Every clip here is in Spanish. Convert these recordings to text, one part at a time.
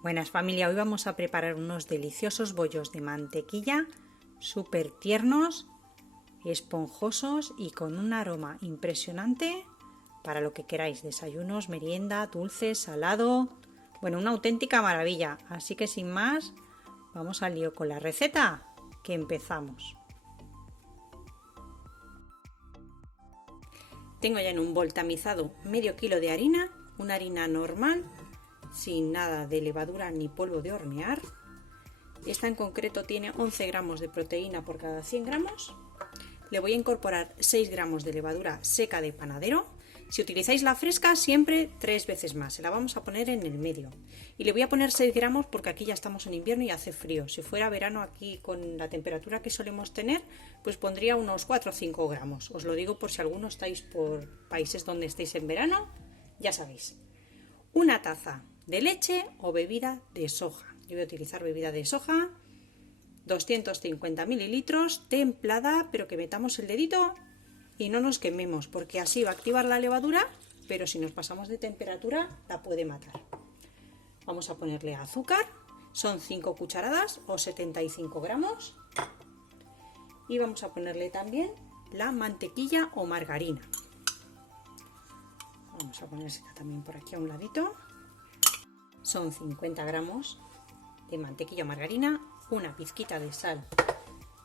Buenas familia, hoy vamos a preparar unos deliciosos bollos de mantequilla súper tiernos, esponjosos y con un aroma impresionante para lo que queráis, desayunos, merienda, dulces, salado, bueno, una auténtica maravilla. Así que sin más, vamos al lío con la receta, que empezamos. Tengo ya en un bol tamizado medio kilo de harina, una harina normal, sin nada de levadura ni polvo de hornear. Esta en concreto tiene 11 gramos de proteína por cada 100 gramos. Le voy a incorporar 6 gramos de levadura seca de panadero. Si utilizáis la fresca, siempre 3 veces más. Se la vamos a poner en el medio. Y le voy a poner 6 gramos porque aquí ya estamos en invierno y hace frío. Si fuera verano aquí con la temperatura que solemos tener, pues pondría unos 4 o 5 gramos. Os lo digo por si alguno estáis por países donde estéis en verano, ya sabéis. Una taza de leche o bebida de soja. Yo voy a utilizar bebida de soja, 250 mililitros, templada, pero que metamos el dedito y no nos quememos, porque así va a activar la levadura, pero si nos pasamos de temperatura la puede matar. Vamos a ponerle azúcar, son 5 cucharadas o 75 gramos. Y vamos a ponerle también la mantequilla o margarina. Vamos a ponérsela también por aquí a un ladito. Son 50 gramos de mantequilla o margarina, una pizquita de sal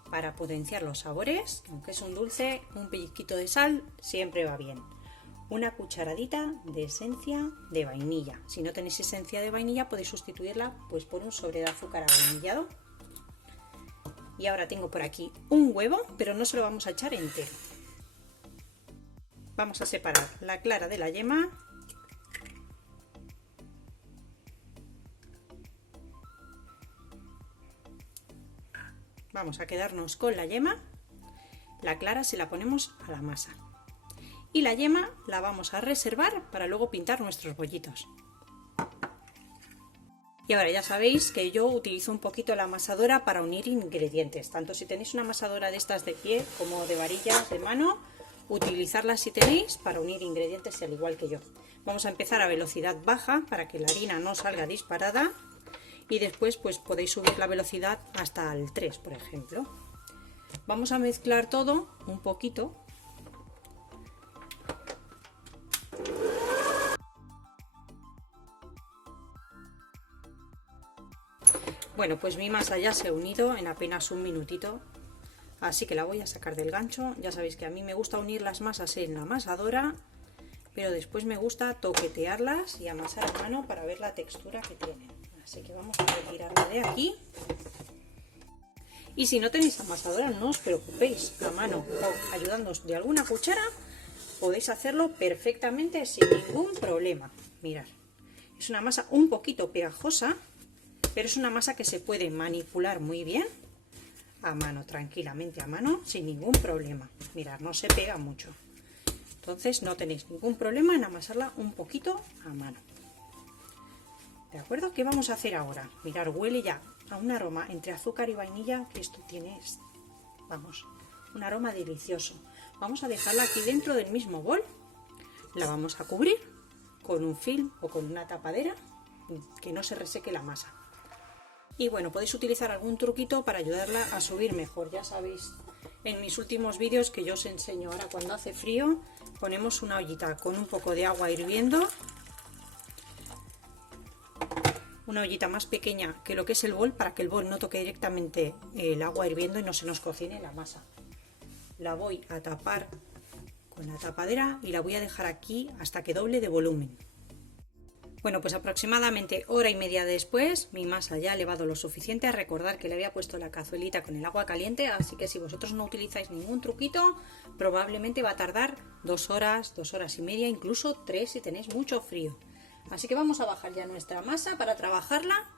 para potenciar los sabores, aunque es un dulce, un pellizquito de sal siempre va bien. Una cucharadita de esencia de vainilla. Si no tenéis esencia de vainilla podéis sustituirla pues por un sobre de azúcar avainillado. Y ahora tengo por aquí un huevo, pero no se lo vamos a echar entero. Vamos a separar la clara de la yema. Vamos a quedarnos con la yema. La clara se la ponemos a la masa. Y la yema la vamos a reservar para luego pintar nuestros bollitos. Y ahora ya sabéis que yo utilizo un poquito la amasadora para unir ingredientes. Tanto si tenéis una amasadora de estas de pie como de varillas de mano, utilizarla si tenéis para unir ingredientes al igual que yo. Vamos a empezar a velocidad baja para que la harina no salga disparada y después pues podéis subir la velocidad hasta el 3, por ejemplo. Vamos a mezclar todo un poquito. Bueno, pues mi masa ya se ha unido en apenas un minutito. Así que la voy a sacar del gancho. Ya sabéis que a mí me gusta unir las masas en la amasadora, pero después me gusta toquetearlas y amasar a mano para ver la textura que tienen. Así que vamos a retirarla de aquí. Y si no tenéis amasadora, no os preocupéis, a mano o ayudándoos de alguna cuchara, podéis hacerlo perfectamente sin ningún problema. Mirad, es una masa un poquito pegajosa, pero es una masa que se puede manipular muy bien a mano, tranquilamente a mano, sin ningún problema. Mirad, no se pega mucho. Entonces no tenéis ningún problema en amasarla un poquito a mano. ¿De acuerdo? ¿Qué vamos a hacer ahora? Mirad, huele ya a un aroma entre azúcar y vainilla, que esto tiene, vamos, un aroma delicioso. Vamos a dejarla aquí dentro del mismo bol. La vamos a cubrir con un film o con una tapadera, que no se reseque la masa. Y bueno, podéis utilizar algún truquito para ayudarla a subir mejor. Ya sabéis, en mis últimos vídeos que yo os enseño ahora cuando hace frío, ponemos una ollita con un poco de agua hirviendo. Una ollita más pequeña que lo que es el bol, para que el bol no toque directamente el agua hirviendo y no se nos cocine la masa. La voy a tapar con la tapadera y la voy a dejar aquí hasta que doble de volumen. Bueno, pues aproximadamente hora y media después mi masa ya ha levado lo suficiente. A recordar que le había puesto la cazuelita con el agua caliente, así que si vosotros no utilizáis ningún truquito, probablemente va a tardar 2 horas, 2 horas y media, incluso 3 si tenéis mucho frío. Así que vamos a bajar ya nuestra masa para trabajarla.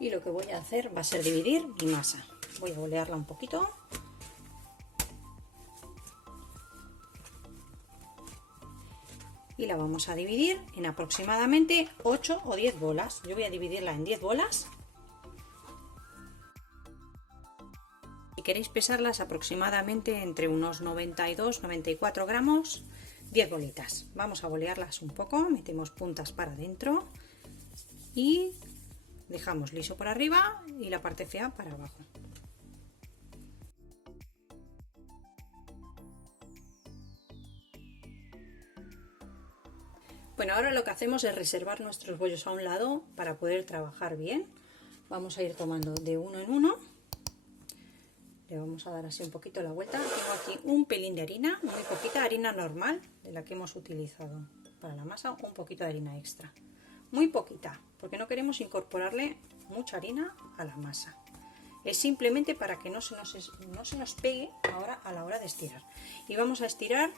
Y lo que voy a hacer va a ser dividir mi masa. Voy a bolearla un poquito. Y la vamos a dividir en aproximadamente 8 o 10 bolas. Yo voy a dividirla en 10 bolas. queréis pesarlas, aproximadamente entre unos 92-94 gramos, 10 bolitas. Vamos a bolearlas un poco, metemos puntas para adentro y dejamos liso por arriba y la parte fea para abajo. Bueno, ahora lo que hacemos es reservar nuestros bollos a un lado para poder trabajar bien. Vamos a ir tomando de uno en uno. Le vamos a dar así un poquito la vuelta. Tengo aquí un pelín de harina, muy poquita, harina normal, de la que hemos utilizado para la masa, un poquito de harina extra. Muy poquita, porque no queremos incorporarle mucha harina a la masa. Es simplemente para que no se nos pegue ahora a la hora de estirar. Y vamos a estirar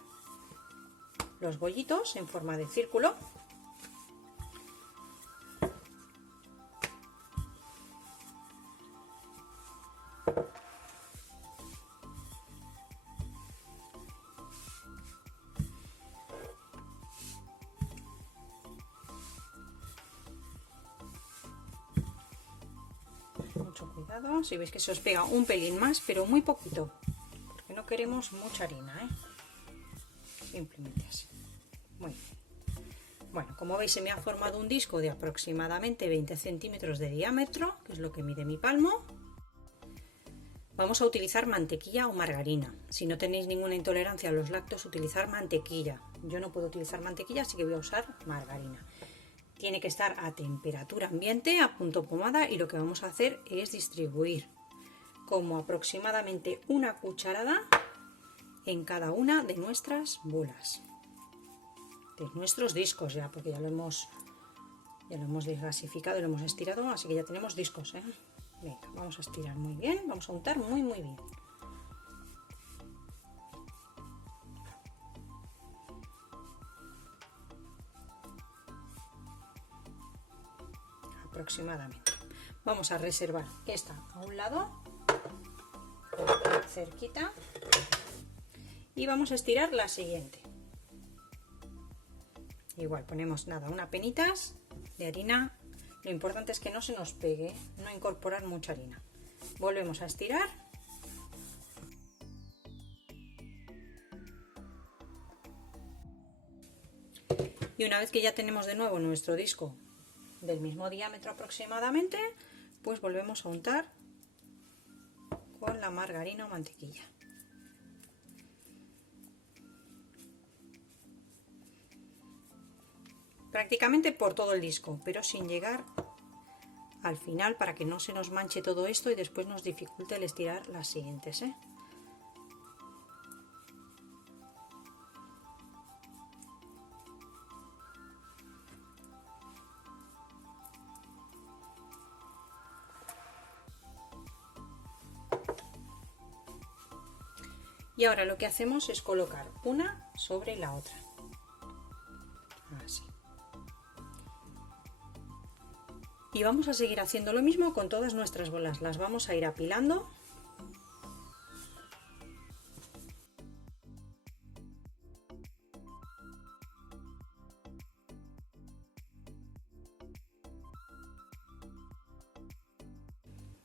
los bollitos en forma de círculo. Mucho cuidado, si veis que se os pega un pelín más, pero muy poquito, porque no queremos mucha harina, simplemente así. Muy bien. Bueno, como veis se me ha formado un disco de aproximadamente 20 centímetros de diámetro, que es lo que mide mi palmo. Vamos a utilizar mantequilla o margarina. Si no tenéis ninguna intolerancia a los lácteos, utilizar mantequilla. Yo no puedo utilizar mantequilla, así que voy a usar margarina. Tiene que estar a temperatura ambiente, a punto pomada, y lo que vamos a hacer es distribuir como aproximadamente una cucharada en cada una de nuestras bolas, de nuestros discos ya, porque ya lo hemos desgasificado y lo hemos estirado, así que ya tenemos discos, Venga, vamos a estirar muy bien, vamos a untar muy bien. Aproximadamente. Vamos a reservar esta a un lado, cerquita, y vamos a estirar la siguiente. Igual ponemos nada, unas penitas de harina. Lo importante es que no se nos pegue, no incorporar mucha harina. Volvemos a estirar. Y una vez que ya tenemos de nuevo nuestro disco del mismo diámetro aproximadamente, pues volvemos a untar con la margarina o mantequilla. Prácticamente por todo el disco, pero sin llegar al final, para que no se nos manche todo esto y después nos dificulte el estirar las siguientes, Y ahora lo que hacemos es colocar una sobre la otra. Así. Y vamos a seguir haciendo lo mismo con todas nuestras bolas. Las vamos a ir apilando.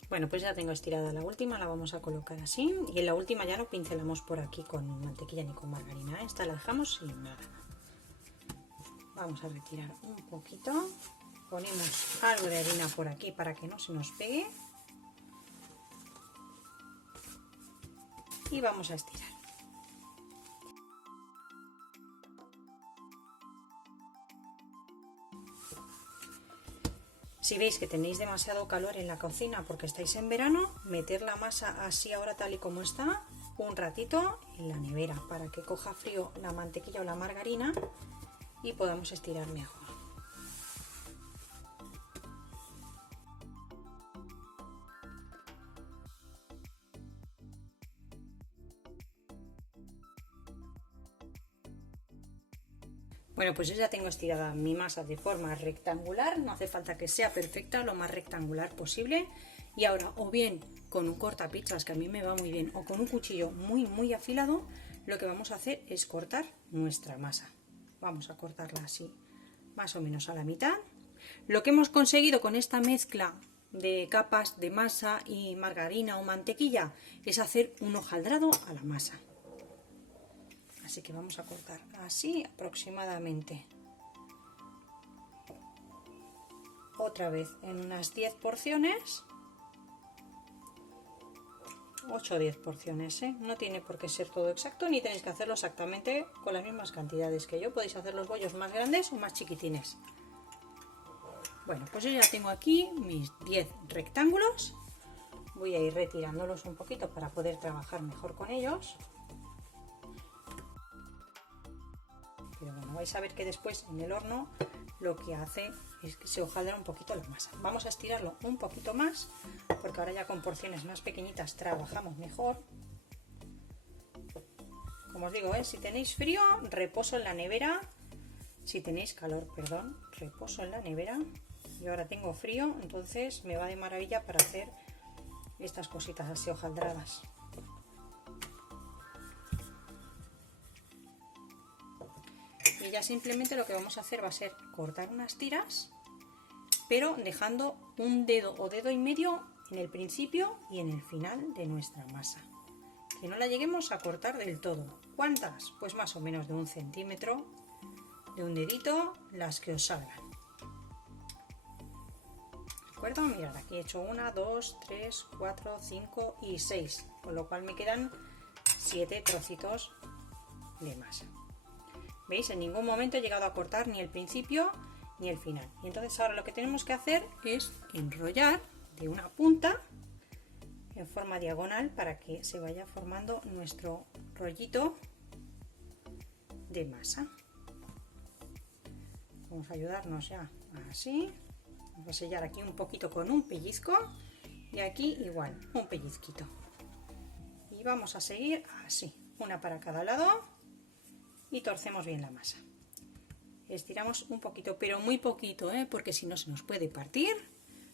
Bueno, pues ya tengo estirada la última, la vamos a colocar así. Y en la última ya no pincelamos por aquí con mantequilla ni con margarina. Esta la dejamos sin nada. Vamos a retirar un poquito. Ponemos algo de harina por aquí para que no se nos pegue. Y vamos a estirar. Si veis que tenéis demasiado calor en la cocina porque estáis en verano, meter la masa así ahora tal y como está un ratito en la nevera para que coja frío la mantequilla o la margarina y podamos estirar mejor. Bueno, pues yo ya tengo estirada mi masa de forma rectangular, no hace falta que sea perfecta, lo más rectangular posible. Y ahora, o bien con un cortapizzas, que a mí me va muy bien, o con un cuchillo muy afilado, lo que vamos a hacer es cortar nuestra masa. Vamos a cortarla así, más o menos a la mitad. Lo que hemos conseguido con esta mezcla de capas de masa y margarina o mantequilla es hacer un hojaldrado a la masa. Así que vamos a cortar así aproximadamente. Otra vez en unas 10 porciones. 8 o 10 porciones, ¿eh? No tiene por qué ser todo exacto, ni tenéis que hacerlo exactamente con las mismas cantidades que yo. Podéis hacer los bollos más grandes o más chiquitines. Bueno, pues yo ya tengo aquí mis 10 rectángulos. Voy a ir retirándolos un poquito para poder trabajar mejor con ellos. Pero bueno, vais a ver que después en el horno lo que hace es que se hojaldra un poquito la masa. Vamos a estirarlo un poquito más, porque ahora ya con porciones más pequeñitas trabajamos mejor. Como os digo, si tenéis frío, reposo en la nevera. Si tenéis calor, perdón, reposo en la nevera. Yo ahora tengo frío, entonces me va de maravilla para hacer estas cositas así hojaldradas. Y ya simplemente lo que vamos a hacer va a ser cortar unas tiras, pero dejando un dedo o dedo y medio en el principio y en el final de nuestra masa. Que no la lleguemos a cortar del todo. ¿Cuántas? Pues más o menos de 1 centímetro, de un dedito, las que os salgan. ¿De acuerdo? Mirad, aquí he hecho 1, 2, 3, 4, 5 y 6, con lo cual me quedan 7 trocitos de masa. ¿Veis? En ningún momento he llegado a cortar ni el principio ni el final. Y entonces ahora lo que tenemos que hacer es enrollar de una punta en forma diagonal para que se vaya formando nuestro rollito de masa. Vamos a ayudarnos ya así. Vamos a sellar aquí un poquito con un pellizco y aquí igual, un pellizquito. Y vamos a seguir así, una para cada lado. Y torcemos bien la masa. Estiramos un poquito, pero muy poquito, porque si no se nos puede partir.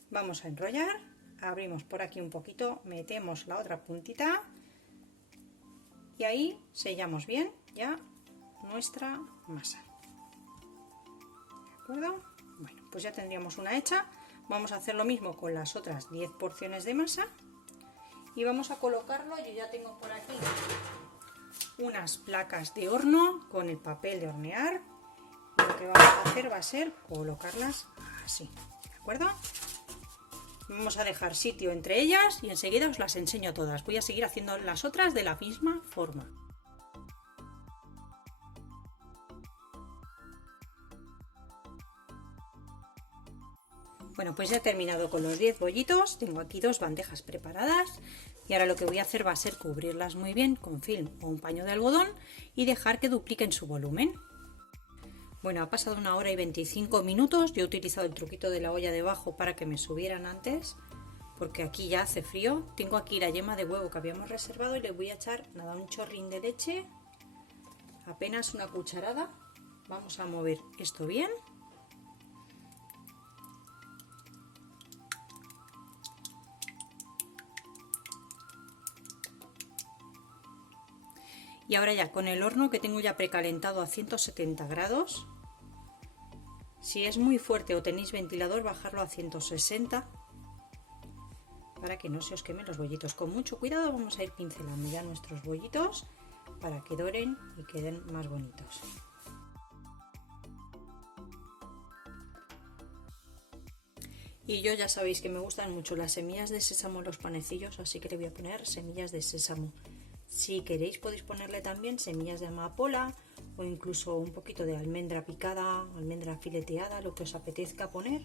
Vamos a enrollar, abrimos por aquí un poquito, metemos la otra puntita y ahí sellamos bien ya nuestra masa. ¿De acuerdo? Bueno, pues ya tendríamos una hecha. Vamos a hacer lo mismo con las otras 10 porciones de masa y vamos a colocarlo. Yo ya tengo por aquí unas placas de horno con el papel de hornear. Lo que vamos a hacer va a ser colocarlas así, ¿de acuerdo? Vamos a dejar sitio entre ellas y enseguida os las enseño todas. Voy a seguir haciendo las otras de la misma forma. Bueno, pues ya he terminado con los 10 bollitos. Tengo aquí 2 bandejas preparadas. Y ahora lo que voy a hacer va a ser cubrirlas muy bien con film o un paño de algodón y dejar que dupliquen su volumen. Bueno, ha pasado 1 hora y 25 minutos. Yo he utilizado el truquito de la olla debajo para que me subieran antes, porque aquí ya hace frío. Tengo aquí la yema de huevo que habíamos reservado y le voy a echar nada, un chorrín de leche, apenas una cucharada. Vamos a mover esto bien. Y ahora ya con el horno que tengo ya precalentado a 170 grados. Si es muy fuerte o tenéis ventilador, bajarlo a 160 para que no se os quemen los bollitos. Con mucho cuidado vamos a ir pincelando ya nuestros bollitos para que doren y queden más bonitos. Y yo ya sabéis que me gustan mucho las semillas de sésamo en los panecillos, así que le voy a poner semillas de sésamo. Si queréis podéis ponerle también semillas de amapola o incluso un poquito de almendra picada, almendra fileteada, lo que os apetezca poner,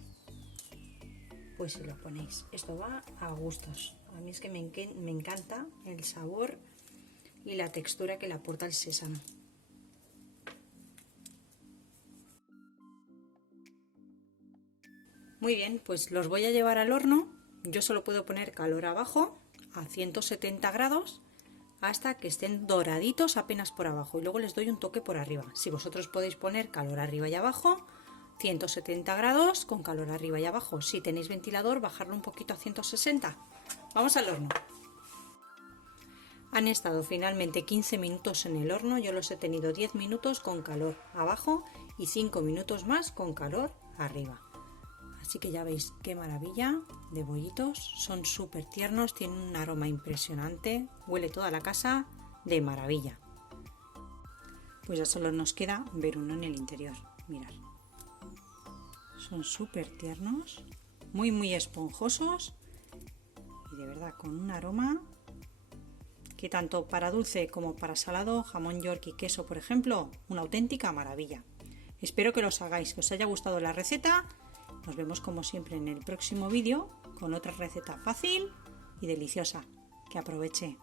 pues si lo ponéis. Esto va a gustos. A mí es que me encanta el sabor y la textura que le aporta el sésamo. Muy bien, pues los voy a llevar al horno. Yo solo puedo poner calor abajo a 170 grados hasta que estén doraditos apenas por abajo y luego les doy un toque por arriba. Si vosotros podéis poner calor arriba y abajo, 170 grados con calor arriba y abajo. Si tenéis ventilador, bajarlo un poquito a 160. Vamos al horno. Han estado finalmente 15 minutos en el horno. Yo los he tenido 10 minutos con calor abajo y 5 minutos más con calor arriba. Así que ya veis qué maravilla de bollitos. Son súper tiernos, tienen un aroma impresionante, huele toda la casa de maravilla. Pues ya solo nos queda ver uno en el interior. Mirad. Son súper tiernos, muy esponjosos y de verdad con un aroma que tanto para dulce como para salado, jamón york y queso, por ejemplo, una auténtica maravilla. Espero que los hagáis, que os haya gustado la receta. Nos vemos como siempre en el próximo vídeo con otra receta fácil y deliciosa. Que aproveche.